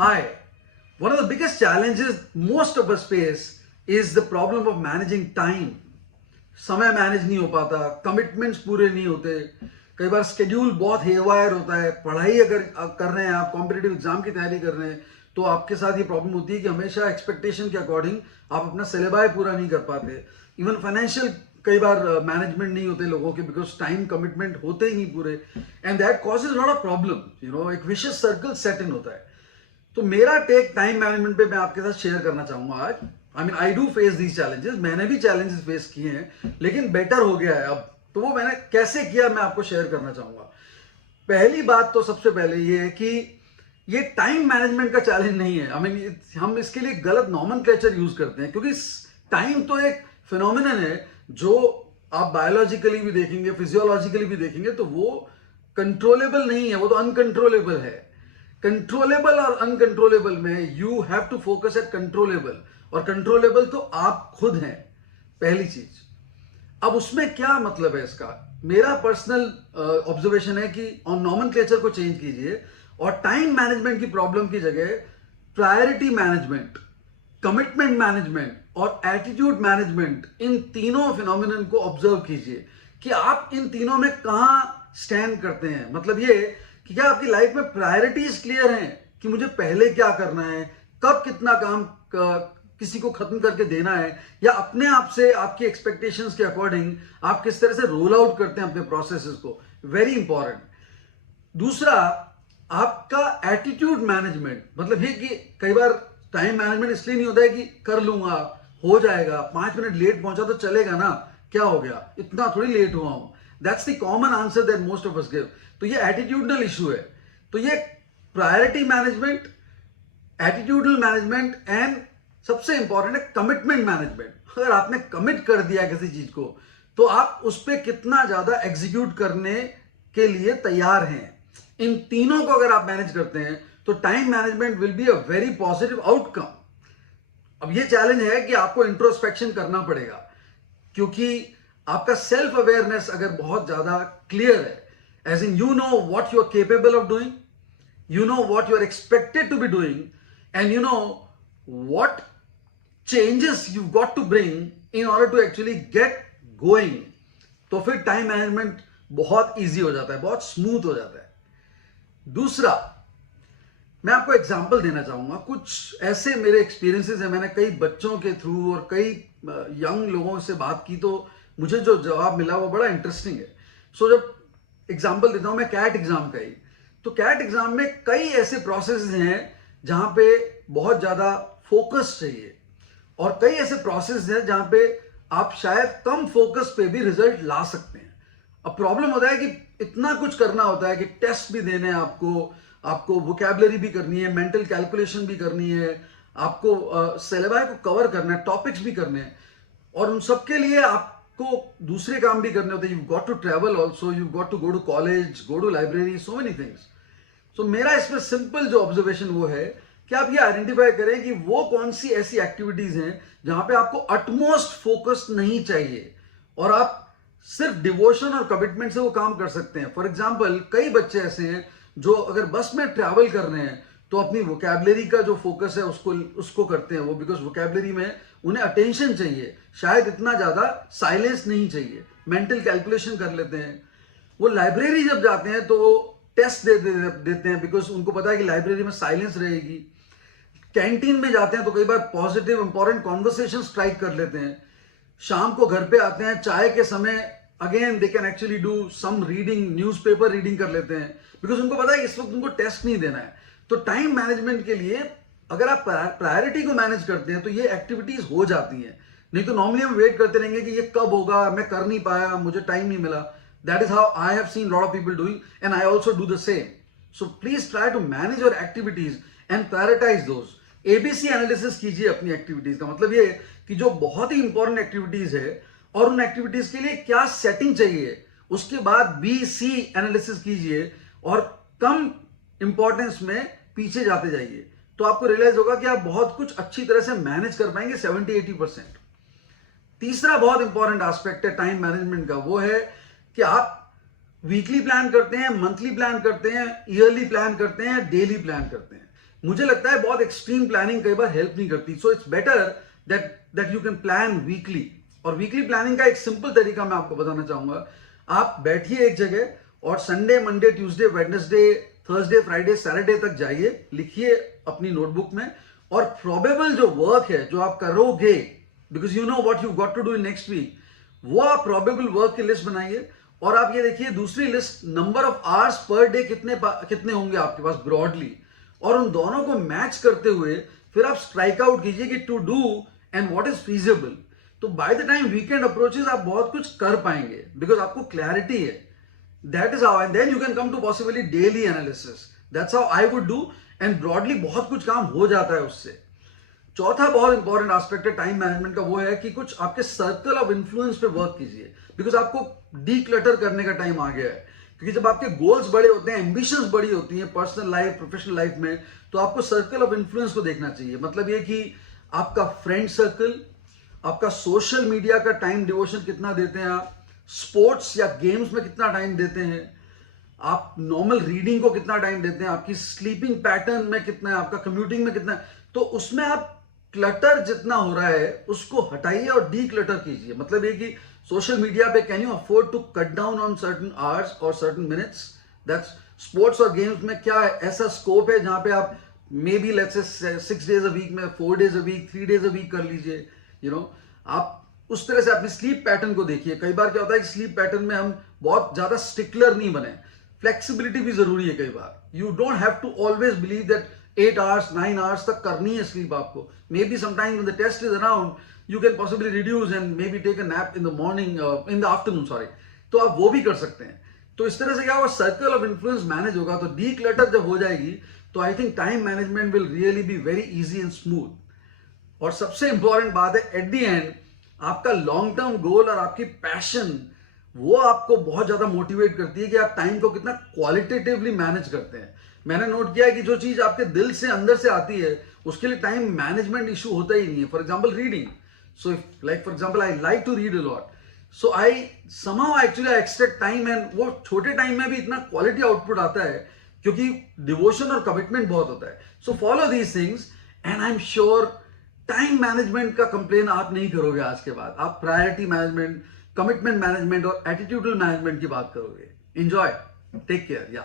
Hi. One of the biggest challenges most of us face is the problem of managing time. समय manage नहीं हो पाता, commitments पूरे नहीं होते, कई बार स्केड्यूल बहुत हेवायर होता है। पढ़ाई अगर कर रहे हैं, आप कॉम्पिटिटिव एग्जाम की तैयारी कर रहे हैं, तो आपके साथ ये प्रॉब्लम होती है कि हमेशा एक्सपेक्टेशन के अकॉर्डिंग आप अपना सिलेबाई पूरा नहीं कर पाते। इवन फाइनेंशियल कई बार मैनेजमेंट नहीं होते लोगों के, बिकॉज टाइम कमिटमेंट होते ही नहीं पूरे, and that causes lot of problem. एक विशियस सर्कल सेट इन होता है। तो मेरा टेक टाइम मैनेजमेंट पे मैं आपके साथ शेयर करना चाहूंगा आज। I do face these challenges, मैंने भी चैलेंजेस फेस किए हैं, लेकिन बेटर हो गया है अब। तो वो मैंने कैसे किया मैं आपको शेयर करना चाहूंगा। पहली बात तो सबसे पहले ये है कि ये टाइम मैनेजमेंट का चैलेंज नहीं है। हम इसके लिए गलत नॉमेनक्लेचर यूज करते हैं, क्योंकि टाइम तो एक फिनोमिनन है जो आप बायोलॉजिकली भी देखेंगे, फिजियोलॉजिकली भी देखेंगे, तो वो कंट्रोलेबल नहीं है, वो तो अनकंट्रोलेबल है। कंट्रोलेबल और अनकंट्रोलेबल में you have to focus at controllable, और कंट्रोलेबल तो आप खुद हैं, पहली चीज। अब उसमें क्या मतलब है इसका? मेरा पर्सनल ऑब्जर्वेशन है कि ऑन नॉमेनक्लेचर को चेंज कीजिए और टाइम मैनेजमेंट की प्रॉब्लम की जगह प्रायोरिटी मैनेजमेंट, कमिटमेंट मैनेजमेंट और एटीट्यूड मैनेजमेंट, इन तीनों फिनोमिनन को ऑब्जर्व कीजिए कि आप इन तीनों में कहां स्टैंड करते हैं। मतलब ये कि क्या आपकी लाइफ में प्रायोरिटीज क्लियर हैं कि मुझे पहले क्या करना है, कब कितना काम किसी को खत्म करके देना है, या अपने आप से आपकी एक्सपेक्टेशंस के अकॉर्डिंग आप किस तरह से रोल आउट करते हैं अपने प्रोसेसेस को। Very important. दूसरा, आपका एटीट्यूड मैनेजमेंट। मतलब ये कि कई बार टाइम मैनेजमेंट इसलिए नहीं होता है कि कर लूंगा, हो जाएगा, 5 मिनट लेट पहुंचा तो चलेगा ना, क्या हो गया, इतना थोड़ी लेट हुआ हूं। That's the common answer that most of us give. तो ये एटीट्यूडनल इशू है। तो ये priority management, attitudinal management and सबसे इंपॉर्टेंट है कमिटमेंट मैनेजमेंट। अगर आपने कमिट कर दिया किसी चीज को, तो आप उस पर कितना ज्यादा एग्जीक्यूट करने के लिए तैयार हैं। इन तीनों को अगर आप मैनेज करते हैं तो time management will be a very positive outcome. अब ये चैलेंज है कि आपको इंट्रोस्पेक्शन करना पड़ेगा, क्योंकि आपका सेल्फ अवेयरनेस अगर बहुत ज्यादा क्लियर है, as in you know what you are capable of doing, you know what you are expected to be doing, and you know what changes you've got to bring in order to actually get going, तो फिर time management बहुत easy हो जाता है, बहुत smooth हो जाता है। दूसरा, मैं आपको एग्जांपल देना चाहूंगा। कुछ ऐसे मेरे एक्सपीरियंसेस हैं, मैंने कई बच्चों के थ्रू और कई यंग लोगों से बात की, तो मुझे जो जवाब मिला वो बड़ा इंटरेस्टिंग है। सो जब एग्जाम्पल देता हूं मैं कैट एग्जाम का ही, तो कैट एग्जाम में कई ऐसे प्रोसेस हैं जहां पे बहुत ज्यादा फोकस चाहिए, और कई ऐसे प्रोसेस हैं जहां पे आप शायद कम फोकस पे भी रिजल्ट ला सकते हैं। अब प्रॉब्लम होता है कि इतना कुछ करना होता है कि टेस्ट भी देने हैं आपको वोकैबुलरी भी करनी है, मेंटल कैलकुलेशन भी करनी है, आपको सिलेबस को कवर करना है, टॉपिक्स भी करने हैं, और उन सबके लिए आप को दूसरे काम भी करने होते हैं। You got to travel also, you got to go to college, go to library, so many things. So मेरा इसमें सिंपल जो ऑब्जर्वेशन वो है कि आप ये आइडेंटिफाई करें कि वो कौन सी ऐसी एक्टिविटीज हैं जहां पे आपको अटमोस्ट फोकस नहीं चाहिए और आप सिर्फ डिवोशन और कमिटमेंट से वो काम कर सकते हैं। फॉर एग्जाम्पल, कई बच्चे ऐसे हैं जो अगर बस में ट्रैवल कर रहे हैं तो अपनी वोकैबुलरी का जो फोकस है उसको करते हैं वो, बिकॉज वोकैबुलरी में उन्हें अटेंशन चाहिए, शायद इतना ज्यादा साइलेंस नहीं चाहिए, मेंटल कैलकुलेशन कर लेते हैं। वो लाइब्रेरी जब जाते हैं तो वो टेस्ट देते हैं, बिकॉज उनको पता है कि लाइब्रेरी में साइलेंस रहेगी। कैंटीन में जाते हैं तो कई बार पॉजिटिव इंपॉर्टेंट कॉन्वर्सेशन स्ट्राइक कर लेते हैं। शाम को घर पे आते हैं, चाय के समय again they can actually do some reading, newspaper reading कर लेते हैं, बिकॉज उनको पता है कि इस वक्त उनको टेस्ट नहीं देना है। तो टाइम मैनेजमेंट के लिए अगर आप प्रायोरिटी को मैनेज करते हैं तो ये एक्टिविटीज हो जाती हैं। नहीं तो नॉर्मली हम वेट करते रहेंगे कि ये कब होगा, मैं कर नहीं पाया, मुझे टाइम नहीं मिला। That is how I have seen lot of people doing, and I also do the same. So please try to manage your activities and prioritise those. ABC analysis कीजिए अपनी एक्टिविटीज का। मतलब ये कि जो बहुत ही इंपॉर्टेंट एक्टिविटीज है और उन एक्टिविटीज के लिए क्या सेटिंग चाहिए, उसके बाद BC एनालिसिस कीजिए और कम इंपॉर्टेंस में पीछे जाते जाइए, तो आपको रियलाइज होगा कि आप बहुत कुछ अच्छी तरह से मैनेज कर पाएंगे, 70-80%। तीसरा बहुत इंपॉर्टेंट एस्पेक्ट है टाइम मैनेजमेंट का, वो है कि आप वीकली प्लान करते हैं, मंथली प्लान करते हैं, ईयरली प्लान करते हैं, डेली प्लान करते हैं। मुझे लगता है बहुत एक्सट्रीम प्लानिंग कई बार हेल्प नहीं करती. So it's better that you can plan weekly. और वीकली प्लानिंग का एक सिंपल तरीका मैं आपको बताना चाहूंगा. आप बैठिए एक जगह और Sunday, Monday, Tuesday, Wednesday, Thursday, Friday, Saturday तक जाइए, लिखिए अपनी नोटबुक में, और प्रोबेबल जो वर्क है जो आप करोगे, because you know what you got to do in next week, वो आप प्रोबेबल वर्क की लिस्ट बनाइए. और आप ये देखिए दूसरी list, number of hours per day कितने होंगे आपके पास ब्रॉडली, और उन दोनों को मैच करते हुए फिर आप स्ट्राइक आउट कीजिए कि to do and what is feasible. तो by the time weekend approaches आप बहुत कुछ कर पाएंगे बिकॉज आपको क्लैरिटी है. That is how, and then you can come to possibly daily analysis. That's how I would do, and broadly बहुत कुछ काम हो जाता है उससे. चौथा बहुत इंपॉर्टेंट एस्पेक्ट है टाइम मैनेजमेंट का, वो है कि कुछ आपके सर्कल ऑफ इन्फ्लुएंस पे वर्क कीजिए, बिकॉज आपको डीक्लटर करने का टाइम आ गया है. क्योंकि जब आपके गोल्स बड़े होते हैं, एम्बिशंस बड़ी होती हैं पर्सनल लाइफ, प्रोफेशनल लाइफ में, तो आपको सर्कल ऑफ इन्फ्लुएंस को देखना चाहिए. मतलब ये कि आपका फ्रेंड सर्कल, आपका सोशल मीडिया का टाइम डिवोशन कितना देते हैं आप, स्पोर्ट्स या गेम्स में कितना टाइम देते हैं आप, नॉर्मल रीडिंग को कितना टाइम देते हैं, आपकी स्लीपिंग पैटर्न में कितना है, आपका कम्यूटिंग में कितना है. तो उसमें आप क्लटर जितना हो रहा है उसको हटाइए और डी क्लटर कीजिए. मतलब ये कि सोशल मीडिया पे can you afford to cut down on certain hours और सर्टन मिनट्स. दैट्स स्पोर्ट्स और गेम्स में क्या है, ऐसा स्कोप है जहां पे आप may be let's say 6 days a week में 4 days a week, 3 days a week कर लीजिए. यू नो, आप उस तरह से अपनी स्लीप पैटर्न को देखिए. कई बार क्या होता है कि स्लीप पैटर्न में हम बहुत ज्यादा स्टिकलर नहीं बने. फ्लेक्सिबिलिटी भी जरूरी है. कई बार you don't have to always believe that 8 hours 9 hours तक करनी है स्लीप आपको. Maybe sometime when the test is around you can possibly reduce and maybe take a nap in the morning, in the afternoon, sorry. तो आप वो भी कर सकते हैं. तो इस तरह से क्या होगा, सर्कल ऑफ इन्फ्लुएंस मैनेज होगा. तो डी क्लटर जब हो जाएगी तो I think time management will really be very easy and smooth. और सबसे इंपॉर्टेंट बात है, एट द एंड आपका लॉन्ग टर्म गोल और आपकी पैशन वो आपको बहुत ज्यादा मोटिवेट करती है कि आप टाइम को कितना क्वालिटेटिवली मैनेज करते हैं. मैंने नोट किया है कि जो चीज आपके दिल से अंदर से आती है उसके लिए टाइम मैनेजमेंट इशू होता ही नहीं है. For example reading. So like for example I like to read a lot, so I somehow actually expect time, and वो छोटे टाइम में भी इतना क्वालिटी आउटपुट आता है क्योंकि डिवोशन और कमिटमेंट बहुत होता है. So follow these things and I am sure time management का कंप्लेन आप नहीं करोगे आज के बाद. आप प्रायोरिटी मैनेजमेंट, कमिटमेंट मैनेजमेंट और एटीट्यूडल मैनेजमेंट की बात करोगे. एंजॉय, टेक केयर, या